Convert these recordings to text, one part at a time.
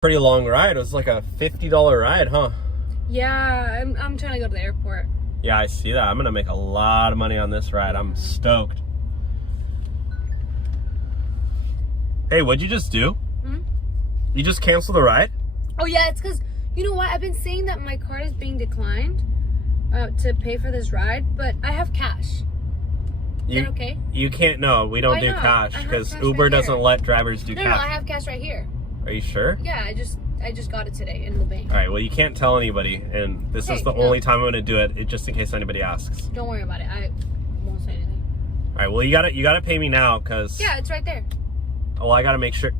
Pretty long ride. It was like a $50 ride, huh? Yeah, I'm trying to go to the airport. Yeah, I see that. I'm gonna make a lot of money on this ride. I'm stoked. Hey, what'd you just do? Hmm? You just canceled the ride? Oh yeah, it's because, you know what? I've been seeing that my card is being declined to pay for this ride, but I have cash. Is that okay? You can't, no, we don't do cash because Uber doesn't let drivers do cash. No, I have cash right here. Are you sure? Yeah, I just got it today in the bank. All right, well, you can't tell anybody, and this is the only time I'm gonna do it, just in case anybody asks. Don't worry about it. I won't say anything. All right, well, you gotta pay me now, because... Yeah, it's right there. Oh, I gotta make sure.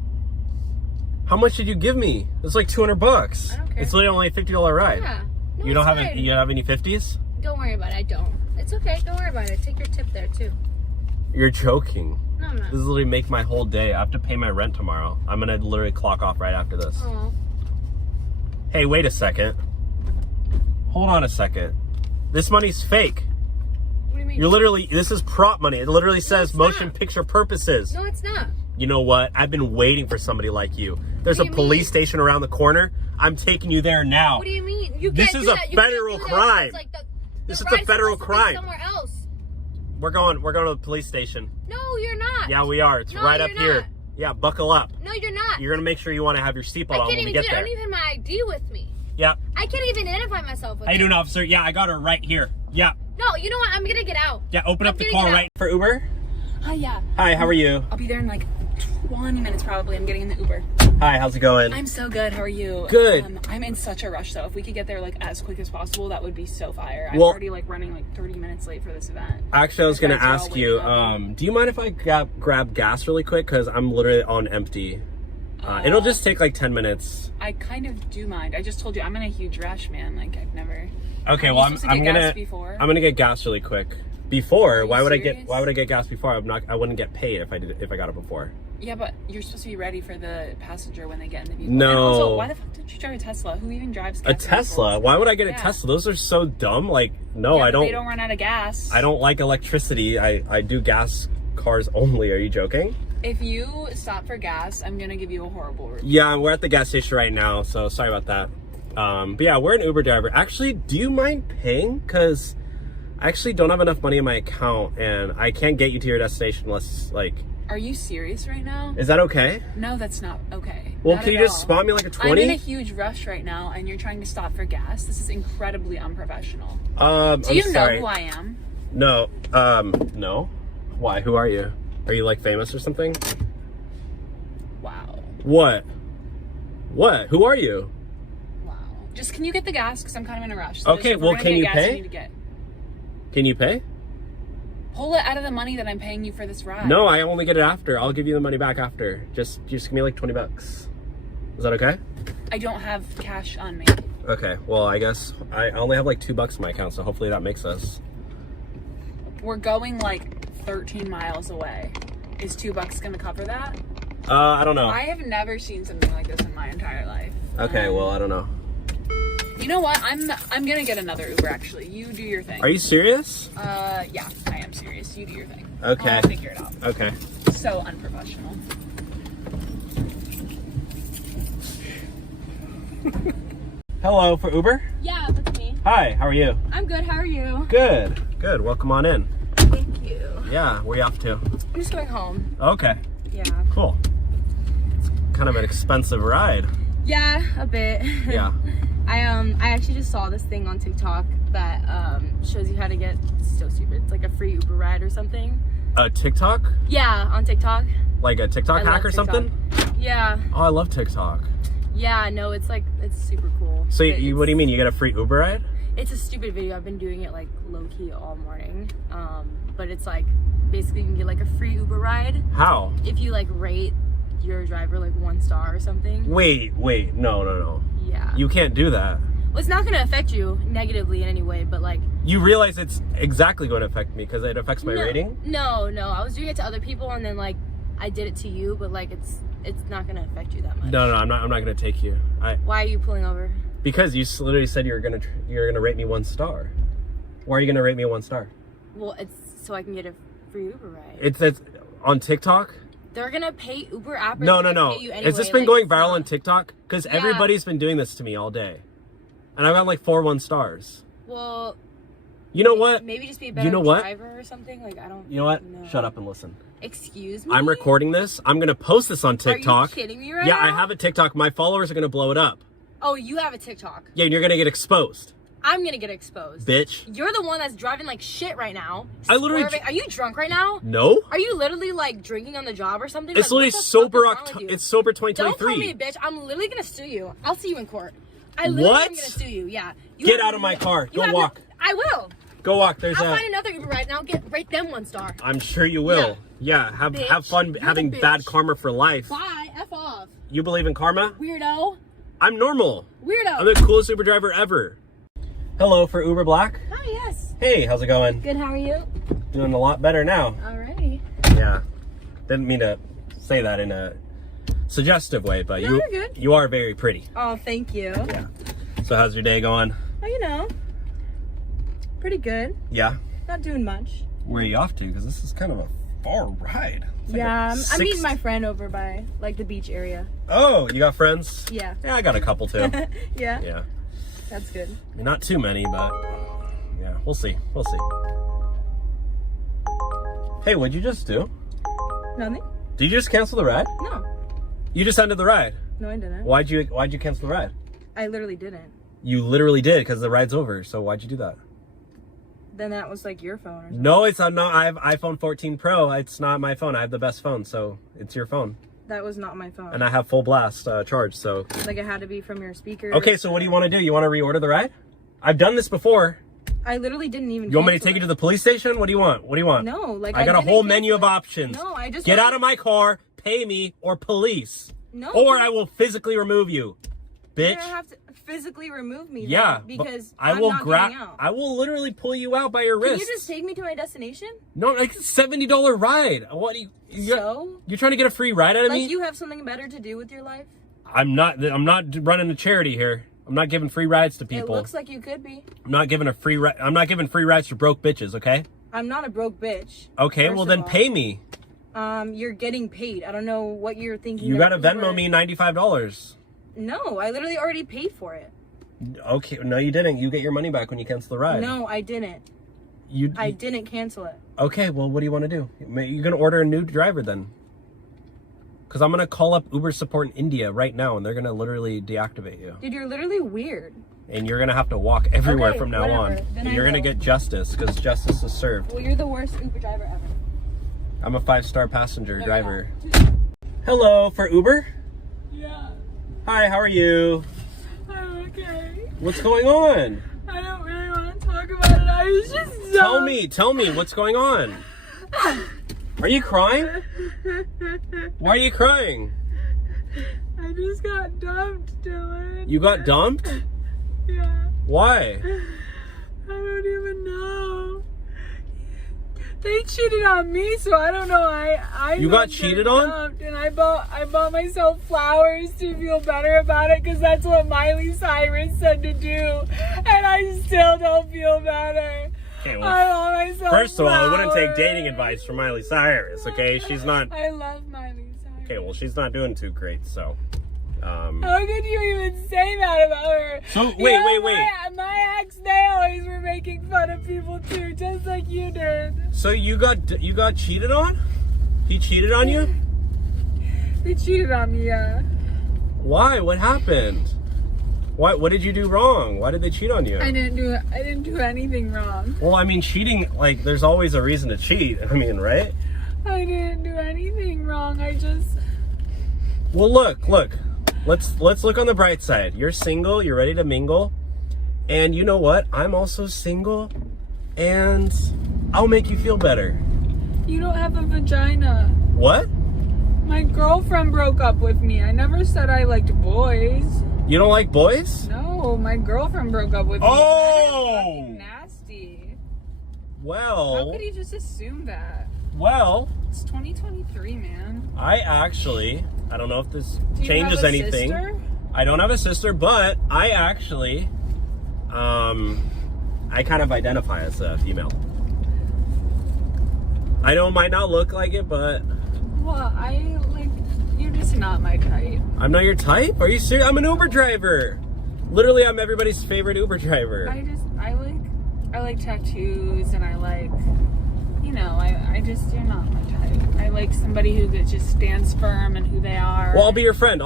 How much did you give me? It's like $200. I don't care. It's literally only a $50 ride. Yeah. No, You don't have any, you have any 50s? Don't worry about it. I don't. It's okay. Don't worry about it. Take your tip there too. You're joking. No, I'm not. This is literally make my whole day. I have to pay my rent tomorrow. I'm gonna literally clock off right after this. Oh. Hey, wait a second. Hold on a second. This money's fake. What do you mean? You're literally, this is prop money. It literally says motion picture purposes. No, it's not. You know what? I've been waiting for somebody like you. There's a police station around the corner. I'm taking you there now. What do you mean? You This is a federal crime. This is a federal crime. Somewhere else. We're going to the police station. No, you're not. Yeah, we are. It's right up here. Yeah, buckle up. No, you're not. You're gonna make sure you want to have your seatbelt on when we get there. I don't even have my ID with me. Yeah. I can't even identify myself with How you doing, officer? Yeah, I got her right here. Yeah. No, you know what? I'm gonna get out. Yeah, open up the car right for Uber. Hi, yeah. Hi, how are you? I'll be there in like 20 minutes probably. I'm getting in the Uber. Hi, how's it going? I'm so good. How are you? Good. I'm in such a rush though. If we could get there like as quick as possible, that would be so fire. I'm Well, already like running like 30 minutes late for this event. Actually, I was gonna ask you, do you mind if I grab gas really quick? Because I'm literally on empty. It'll just take like 10 minutes. I kind of do mind. I just told you I'm in a huge rush, man. Like I've never. Okay, well I'm gonna get gas really quick. Before, why would I get gas before? I wouldn't get paid if I got it before. Yeah, but you're supposed to be ready for the passenger when they get in the vehicle. No. And also, why the fuck did you drive a Tesla? Who even drives gas a Tesla? Why would I get a Tesla? Those are so dumb. Like, no, yeah, I don't. They don't run out of gas. I don't like electricity. I do gas cars only. Are you joking? If you stop for gas, I'm gonna give you a horrible review. Yeah, we're at the gas station right now, so sorry about that. But yeah, we're an Uber driver. Actually, do you mind paying? Because I actually don't have enough money in my account, and I can't get you to your destination unless, like... Are you serious right now? Is that okay? No, that's not okay. Well, not can you just spot me like a 20? I'm in a huge rush right now, and you're trying to stop for gas. This is incredibly unprofessional. Do you know who I am? No. No. Why? Who are you? Are you like famous or something? Wow. What? What? Who are you? Wow. Just can you get the gas? Because I'm kind of in a rush. So okay, well, can you pay? Can you pay? Pull it out of the money that I'm paying you for this ride. No, I only get it after. I'll give you the money back after. Just give me like 20 bucks. Is that okay? I don't have cash on me. Okay, well, I guess I only have like $2 in my account, so hopefully that makes us. We're going like 13 miles away. Is $2 gonna cover that? I don't know. I have never seen something like this in my entire life. Okay, well, I don't know. You know what? I'm gonna get another Uber actually. You do your thing. Are you serious? Yeah, I am serious. You do your thing. Okay. I'll figure it out. Okay. So unprofessional. Hello, for Uber? Yeah, that's me. Hi, how are you? I'm good. How are you? Good. Good. Welcome on in. Thank you. Yeah, where are you off to? I'm just going home. Okay. Yeah. Cool. It's kind of an expensive ride. Yeah, a bit. Yeah. I actually just saw this thing on TikTok that shows you how to get, it's so stupid, it's like a free Uber ride or something. A TikTok? Yeah, on TikTok. Like a TikTok hack or something? Yeah. Oh, I love TikTok. Yeah, no, it's like, it's super cool. So what do you mean, you get a free Uber ride? It's a stupid video. I've been doing it like low-key all morning. But it's like, basically you can get like a free Uber ride. How? If you like rate your driver like 1 star or something. Wait, no. Yeah. You can't do that. Well, it's not going to affect you negatively in any way, but like... You realize it's exactly going to affect me because it affects my rating? No. I was doing it to other people and then like I did it to you, but like it's not going to affect you that much. No, I'm not going to take you. Why are you pulling over? Because you literally said you're going to rate me 1 star. Why are you going to rate me 1 star? Well, it's so I can get a free Uber ride. It's on TikTok? They're gonna pay Uber appers. No. Pay you anyway. Has this been like, going viral on TikTok? Because Yeah. everybody's been doing this to me all day. And I got like 4 1-stars. Well, you know what? Maybe just be a better driver or something. Like, I don't You know what? know. Shut up and listen. Excuse me? I'm recording this. I'm going to post this on TikTok. Are you kidding me right Yeah, now? I have a TikTok. My followers are going to blow it up. Oh, you have a TikTok. Yeah, and you're going to get exposed. I'm gonna get exposed. Bitch. You're the one that's driving like shit right now. I literally... Are you drunk right now? No. Are you literally like drinking on the job or something? It's like, literally sober It's sober 2023. Don't call me a bitch. I'm literally gonna sue you. I'll see you in court. I literally am gonna sue you. Yeah. Get out of my car. Go walk. I will. Go walk. I'll find another Uber right now. Rate them 1 star. I'm sure you will. Yeah. Have fun having bad karma for life. Bye. F off. You believe in karma? Weirdo. I'm normal. Weirdo. I'm the coolest Uber driver ever. Hello for Uber Black. Hi, yes. Hey, how's it going? Good, how are you? Doing a lot better now. Alrighty. Yeah. Didn't mean to say that in a suggestive way, but you're good. You are very pretty. Oh, thank you. Yeah. So how's your day going? Oh, you know, pretty good. Yeah. Not doing much. Where are you off to? Because this is kind of a far ride. It's like I'm meeting my friend over by like the beach area. Oh, you got friends? Yeah. Yeah, I got a couple too. Yeah. Yeah. That's good. Not too many, but yeah, we'll see. We'll see. Hey, what'd you just do? Nothing. Did you just cancel the ride? No. You just ended the ride. No, I didn't. Why'd you cancel the ride? I literally didn't. You literally did because the ride's over. So why'd you do that? Then that was like your phone or something. No, it's not. I have iPhone 14 Pro. It's not my phone. I have the best phone, so it's your phone. That was not my phone. And I have full blast charge, so. Like it had to be from your speaker. Okay, so what do you want to do? You want to reorder the ride? I've done this before. I literally didn't even. You want me to take you to the police station? What do you want? What do you want? No, like I got a whole menu of options. No, I just get out of my car, pay me, or police. No. Or I will physically remove you, bitch. You're gonna have to physically remove me. Yeah, then, because I will grab. I will literally pull you out by your wrist. Can you just take me to my destination? No, like $70 ride. What do you? You're trying to get a free ride out of me? Like you have something better to do with your life? I'm not running a charity here. I'm not giving free rides to people. It looks like you could be. I'm not giving free rides to broke bitches, okay? I'm not a broke bitch. Okay, well then pay me. You're getting paid. I don't know what you're thinking. You gotta Venmo me $95. No, I literally already paid for it. Okay, no you didn't. You get your money back when you cancel the ride. No, I didn't. I didn't cancel it. Okay, well what do you want to do? You're gonna order a new driver then? Because I'm gonna call up Uber support in India right now and they're gonna literally deactivate you. Dude, you're literally weird. And you're gonna have to walk everywhere from now on. Then and you're gonna get justice because justice is served. Well, you're the worst Uber driver ever. I'm a 5-star passenger driver. Hello, for Uber? Yeah. Hi, how are you? I'm okay. What's going on? I don't really want to talk about it. I was just Tell me, what's going on? Are you crying? Why are you crying? I just got dumped, Dylan. You got dumped? Yeah. Why? I don't even know. They cheated on me, so I don't know. You got cheated on? And I bought myself flowers to feel better about it because that's what Miley Cyrus said to do, and I still don't feel better. Okay, well, I bought myself first of all, I wouldn't take flowers. dating advice from Miley Cyrus. Okay, she's not. I love Miley Cyrus. Okay, well, she's not doing too great. So. How could you even say that about her? So wait. My ex, they always were making fun of people too, just like you did. So you got cheated on? He cheated on you? They cheated on me, yeah. Why? What happened? What did you do wrong? Why did they cheat on you? I didn't do anything wrong. Well, I mean, cheating, like, there's always a reason to cheat. I mean, right? I didn't do anything wrong. I just. Well, look. Let's look on the bright side. You're single. You're ready to mingle. And you know what? I'm also single. And I'll make you feel better. You don't have a vagina. What? My girlfriend broke up with me. I never said I liked boys. You don't like boys? No, my girlfriend broke up with me. Oh! That's nasty. Well. How could you just assume that? Well. It's 2023, man. I don't know if this Do you changes have a anything. Sister? I don't have a sister, but I actually, I kind of identify as a female. I know it might not look like it, but Well, you're just not my type. I'm not your type? Are you serious? I'm an Uber driver. Literally, I'm everybody's favorite Uber driver. I like tattoos, and I like, you're not my type. I like somebody who just stands firm in who they are. Well, I'll be your friend,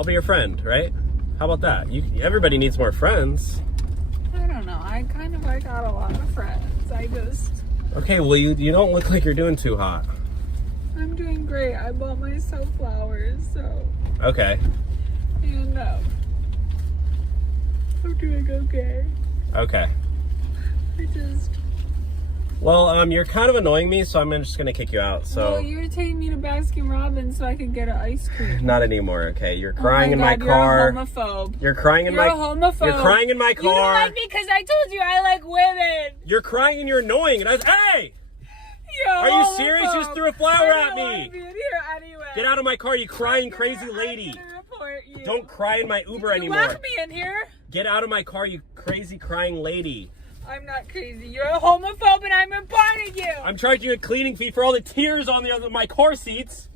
right? How about that? Everybody needs more friends. I don't know. I got a lot of friends. Okay, well, you don't look like you're doing too hot. I'm doing great. I bought myself flowers, so. Okay. And, I'm doing okay. Okay. Well, you're kind of annoying me, so I'm just gonna kick you out. So. Well, you were taking me to Baskin Robbins so I could get an ice cream. Not anymore, okay? You're crying in my car. You're a homophobe. You're crying in You're a homophobe. You're crying in my car. You don't like me because I told you I like women. You're crying and you're annoying, and hey! You're Are you serious? You just threw a flower at me. I don't want to be in here anyway. Get out of my car, you crying crazy lady. I'm gonna report you. Don't cry in my Uber anymore. You left me in here. Get out of my car, you crazy crying lady. I'm not crazy. You're a homophobe and I'm reporting you. I'm charging you a cleaning fee for all the tears on my car seats.